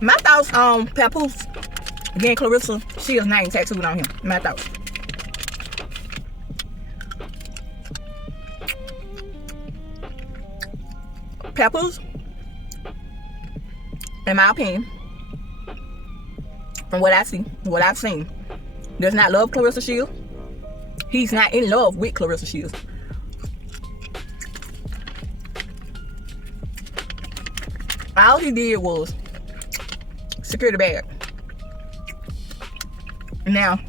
My thoughts on Papoose getting Claressa Shields' name tattooed on him. My thoughts. Papoose, in my opinion, from what I see, what I've seen, does not love Claressa Shields. He's not in love with Claressa Shields. All he did was secure the bag. Now,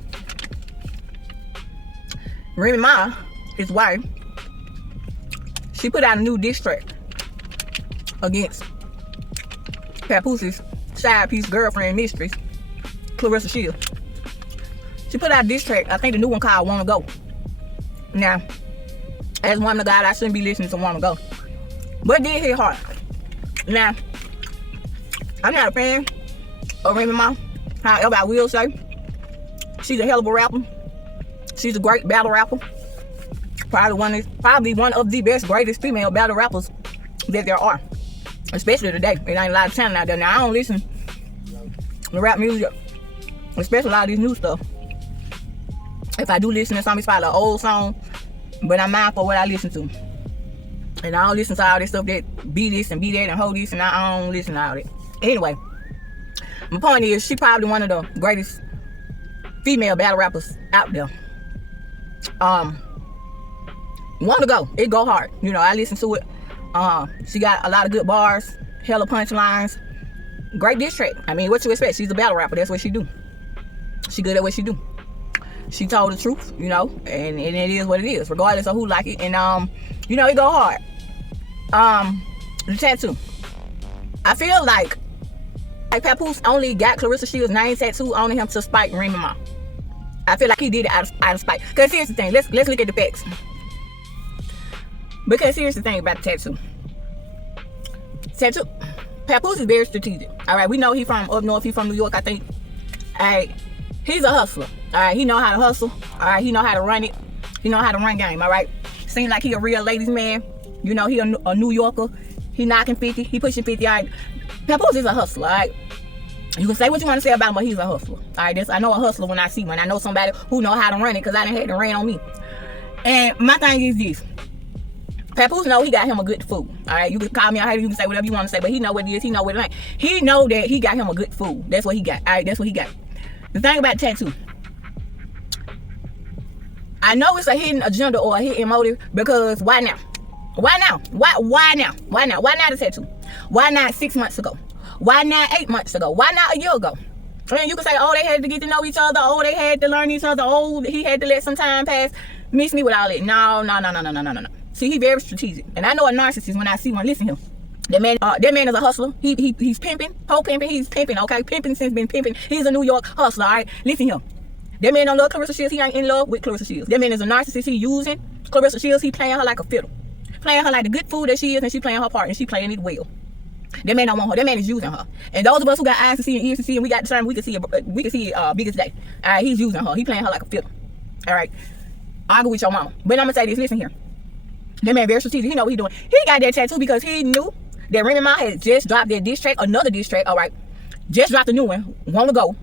Remy Ma, his wife, she put out a new diss track against Papoose's side piece girlfriend mistress, Claressa Shields. She put out a diss track, I think the new one called Wanna Go. Now, as woman of God, I shouldn't be listening to Wanna Go, but it did hit hard. Now, I'm not a fan of Remy Ma. However, I will say, she's a hell of a rapper. She's a great battle rapper. Probably one of the best, greatest female battle rappers that there are. Especially today. It ain't a lot of talent out there. Now, I don't listen to rap music, especially a lot of this new stuff. If I do listen to something, it's probably an old song, but I'm mindful of what I listen to. And I don't listen to all this stuff that be this and be that and hold this, and I don't listen to all that. Anyway, my point is, she probably one of the greatest female battle rappers out there. Wanna Go, it go hard. You know, I listen to it. She got a lot of good bars, hella punchlines, great diss track. I mean, what you expect? She's a battle rapper. That's what she do. She good at what she do. She told the truth, you know, and it is what it is, regardless of who like it. And you know, it go hard. The tattoo. I feel like Papoose only got Claressa Shields' name tattooed on him to spite Remy Ma. I feel like he did it out of spite. Because here's the thing. Let's look at the facts. Because here's the thing about the tattoo. Papoose is very strategic. All right, we know he from up north. He from New York, I think. All right, he's a hustler. All right, he know how to hustle. All right, he know how to run it. He know how to run game. All right, seems like he a real ladies man. You know, he a New Yorker. He knocking 50. He pushing 50. All right, Papoose is a hustler. All right. You can say what you want to say about him, but he's a hustler. All right, I know a hustler when I see one. I know somebody who know how to run it because I done had to rain on me. And my thing is this. Papoose know he got him a good food. All right, you can call me out here, you can say whatever you want to say, but he know what it is. He know what it ain't. He know that he got him a good food. That's what he got. All right, that's what he got. The thing about tattoo, I know it's a hidden agenda or a hidden motive, because why now? Why now? Why now? Why now? Why not a tattoo? Why not 6 months ago? Why not 8 months ago? Why not a year ago? And you can say, oh, they had to get to know each other. Oh, they had to learn each other. Oh, he had to let some time pass. Miss me with all that. No. See, he very strategic. And I know a narcissist when I see one. Listen to him. That man is a hustler. He's pimping. Pimping. He's pimping, okay? Pimping since been pimping. He's a New York hustler, all right? Listen to him. That man don't love Claressa Shields. He ain't in love with Claressa Shields. That man is a narcissist. He using Claressa Shields. He playing her like a fiddle. Playing her like the good food that she is, and she playing her part, and she playing it well. That man don't want her. That man is using her. And those of us who got eyes to see and ears to see, and we got the term, we can see it biggest day. All right, he's using her. He playing her like a fiddle. All right, argue with your mama. But I'm gonna say this. Listen here. That man very strategic. He know what he doing. He got that tattoo because he knew that Remy Ma had just dropped that diss track, another diss track. All right, just dropped a new one. Wanna Go,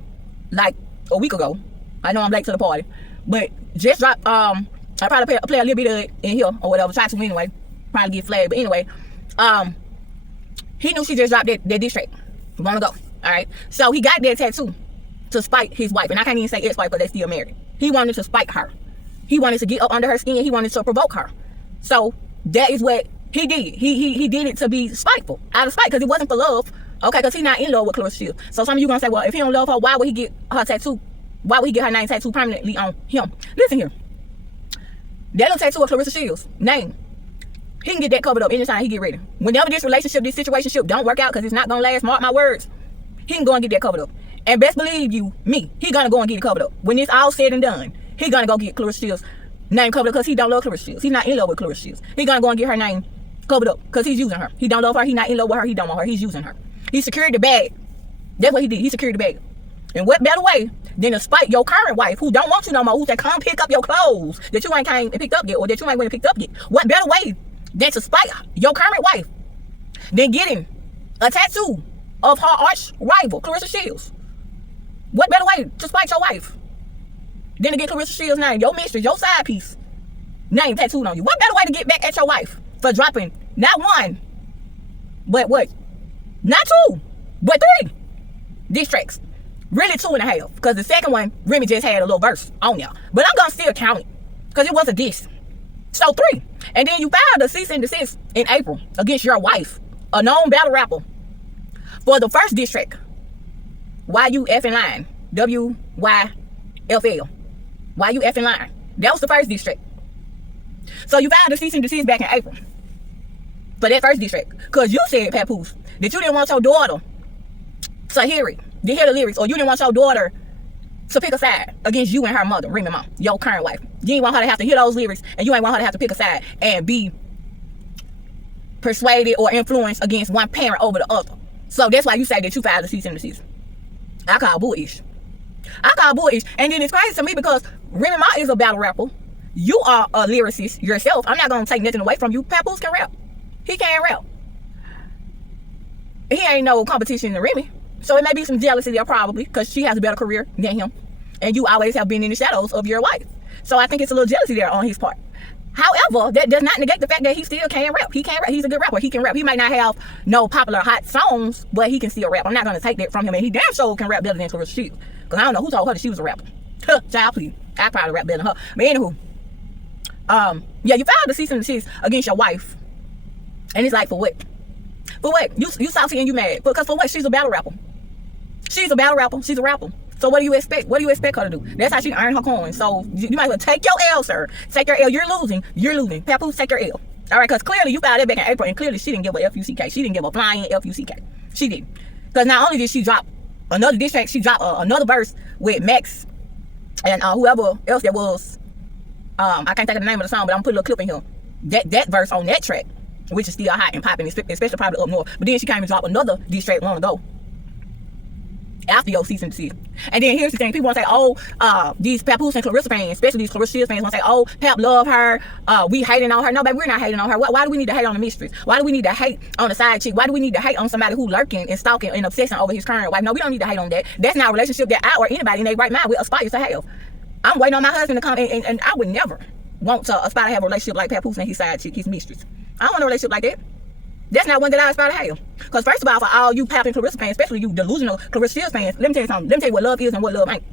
like a week ago. I know I'm late to the party, but just dropped. I probably play a little bit of it in here or whatever. Try to anyway. Probably get flagged, but anyway, he knew she just dropped that diss track. Wanna Go. All right, so he got that tattoo to spite his wife, and I can't even say ex-wife because they still married. He wanted to spite her. He wanted to get up under her skin. He wanted to provoke her. So that is what he did. He did it to be spiteful, out of spite, because it wasn't for love. Okay, because he's not in love with Claressa Shields. So some of you gonna say, well, if he don't love her, why would he get her tattoo? Why would he get her name tattooed permanently on him? Listen here. That little tattoo of Claressa Shields' name, he can get that covered up anytime he get ready. Whenever this relationship, this situationship don't work out, because it's not gonna last, mark my words, he can go and get that covered up. And best believe you, me, he gonna go and get it covered up. When it's all said and done, he gonna go get Claressa Shields' name covered up, because he don't love Claressa Shields. He's not in love with Claressa Shields. He gonna go and get her name covered up because he's using her. He don't love her. He not in love with her. He don't want her. He's using her. He secured the bag. That's what he did. He secured the bag. And what better way than to spite your current wife who don't want you no more, who said come pick up your clothes that you ain't came and picked up yet, or that you ain't went and picked up yet? What better way than to spite your current wife than getting a tattoo of her arch rival, Claressa Shields. What better way to spite your wife than to get Claressa Shields' name, your mistress, your side piece name tattooed on you? What better way to get back at your wife for dropping not one, but what? Not two, but three diss tracks. Really 2.5, because the second one, Remy just had a little verse on there. But I'm going to still count it, because it was a diss. So 3. And then you filed a cease and desist in April against your wife, a known battle rapper, for the first diss track. Why you effing lying? WYFL. Why you effing lying? That was the first diss track. So you filed a cease and desist back in April for that first diss track. Because you said, Papoose, that you didn't want your daughter to hear it, to hear the lyrics, or you didn't want your daughter to pick a side against you and her mother, Remy Ma, your current wife. You ain't want her to have to hear those lyrics, and you ain't want her to have to pick a side and be persuaded or influenced against one parent over the other. So that's why you say that you filed a cease and desist. I call bullish. And then it's crazy to me because Remy Ma is a battle rapper. You are a lyricist yourself. I'm not going to take nothing away from you. Papoose can rap. He can rap. He ain't no competition to Remy. So it may be some jealousy there probably because she has a better career than him. And you always have been in the shadows of your wife. So I think it's a little jealousy there on his part. However, that does not negate the fact that he still can rap. He can rap. He's a good rapper. He can rap. He might not have no popular hot songs, but he can still rap. I'm not going to take that from him. And he damn sure can rap better than Claressa Shields. Because I don't know who told her that she was a rapper. Child, please. I probably rap better than her. But anywho. Yeah, you filed the cease and desist against your wife. And it's like, for what? For what? You salty and you mad. Because for what? She's a battle rapper. She's a battle rapper. She's a rapper. So what do you expect? What do you expect her to do? That's how she earned her coin. So you might as well take your L, sir. Take your L. You're losing. You're losing. Papoose, take your L. All right, because clearly you filed it back in April, and clearly she didn't give a F-U-C-K. She didn't give a flying F-U-C-K. She didn't. Because not only did she drop another diss track, she dropped another verse with Max and whoever else there was. I can't think of the name of the song, but I'm putting a little clip in here. That verse on that track, which is still hot and popping, especially probably up north. But then she came and dropped another diss track long ago. After your cease and desist. And then here's the thing, people want to say, oh, these Papoose and Claressa fans, especially these Claressa Shields fans, want to say, oh, Pap love her, we hating on her. No, baby, we're not hating on her. Why do we need to hate on the mistress? Why do we need to hate on the side chick? Why do we need to hate on somebody who lurking and stalking and obsessing over his current wife? No, we don't need to hate on that. That's not a relationship that I or anybody in their right mind will aspire to have. I'm waiting on my husband to come and I would never want to aspire to have a relationship like Papoose and his side chick, his mistress. I don't want a relationship like that. That's not one that I aspire to have. Because first of all, for all you Pap and Claressa fans, especially you delusional Claressa Shields fans, let me tell you something. Let me tell you what love is and what love ain't.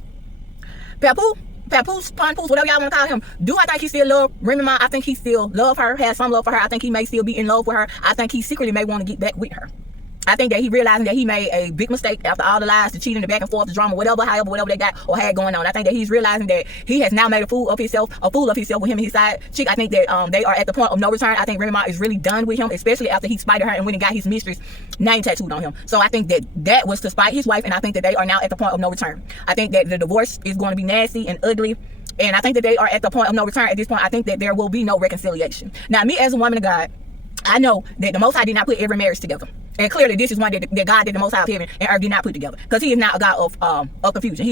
Papoose, whatever y'all want to call him, do I think he still love Remy Ma? I think he still love her, has some love for her. I think he may still be in love with her. I think he secretly may want to get back with her. I think that he realizing that he made a big mistake after all the lies, the cheating, the back and forth, the drama, whatever they got or had going on. I think that he's realizing that he has now made a fool of himself with him and his side chick. I think that they are at the point of no return. I think Remy Ma is really done with him, especially after he spited her and went and got his mistress name tattooed on him. So I think that was to spite his wife, and I think that they are now at the point of no return. I think that the divorce is going to be nasty and ugly. And I think that they are at the point of no return at this point. I think that there will be no reconciliation. Now, me as a woman of God, I know that the Most High did not put every marriage together. And clearly, this is one that God did the Most High of heaven and earth did not put together. Because he is not a God of confusion.